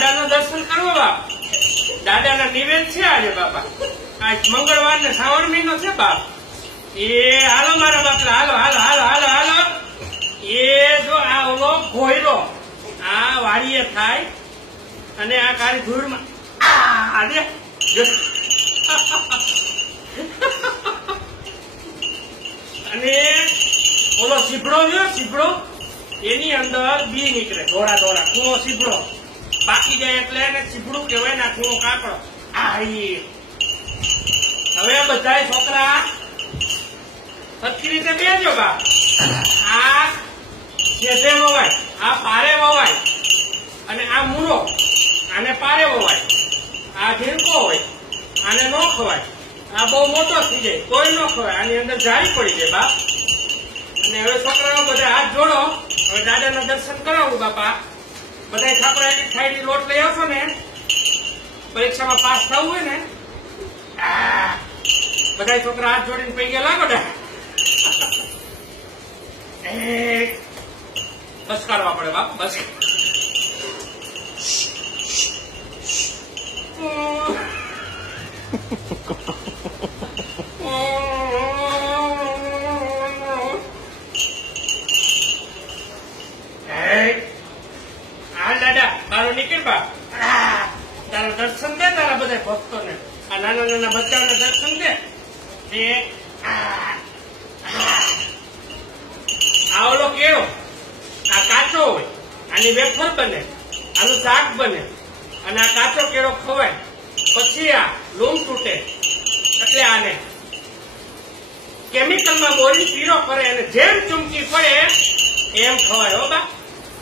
દાદાનું દર્શન કરવો બાપ. દાદાના નિવેદ છે આજે બાપા. આજ મંગળવાર ને શ્રાવણ મહિનો છે બાપ. એ હાલો મારા બાપલા, હાલો હાલો હાલો હાલો હાલો. એ જો આ ઓલો ઘોયરો આ વાડીએ થાય અને આ કાળી ધૂળમાં આજે અને ઓલો સીભડો જો સીભડો એની અંદર બી નીકળે ધોળા ધોળા. કૂણો સીભડો પાકી જાય એટલે એને સીભડું કહેવાય ને કૂણો કાકડો. હવે બધા છોકરા સરખી રીતે બેજો બા. આ શેઠે વવાય, આ પારે વવાય અને આ મૂળો આને પારે વવાય. આ ઝીણકો હોય આને ન ખવાય. આ બહુ મોટો થઈ જાય કોઈ ન ખવાય. આની અંદર જાળી પડી જાય બાપ. અને હવે છોકરાઓ બધા હાથ જોડો. હવે દાદાના દર્શન કરાવું બાપા. બધા છોકરા એક થાળી લોટ લઈ આવશો ને પરીક્ષામાં પાસ થવું હોય ને બધા છોકરા હાથ જોડીને પૈકી લાગો ને બસ કાઢવા પડે બાપ. બસ દાદા તારો નીકળ બા. તારા દર્શન દે તારા બધા ભક્તો ને. આ નાના નાના બચ્ચાઓને દર્શન દે. આ ઓલો કેળો આ કાચો હોય આની વેફર બને, આનું શાક બને અને આ કાચો કેળો ખવાય પછી આ લૂમ તૂટે એટલે આને કેમિકલમાં બોરી પીળો કરે અને જેમ ચૂમકી પડે એમ ખવાય. હો બા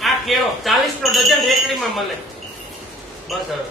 આ કેળો 40 નો ડઝન રેકડીમાં મળે. બસ હવે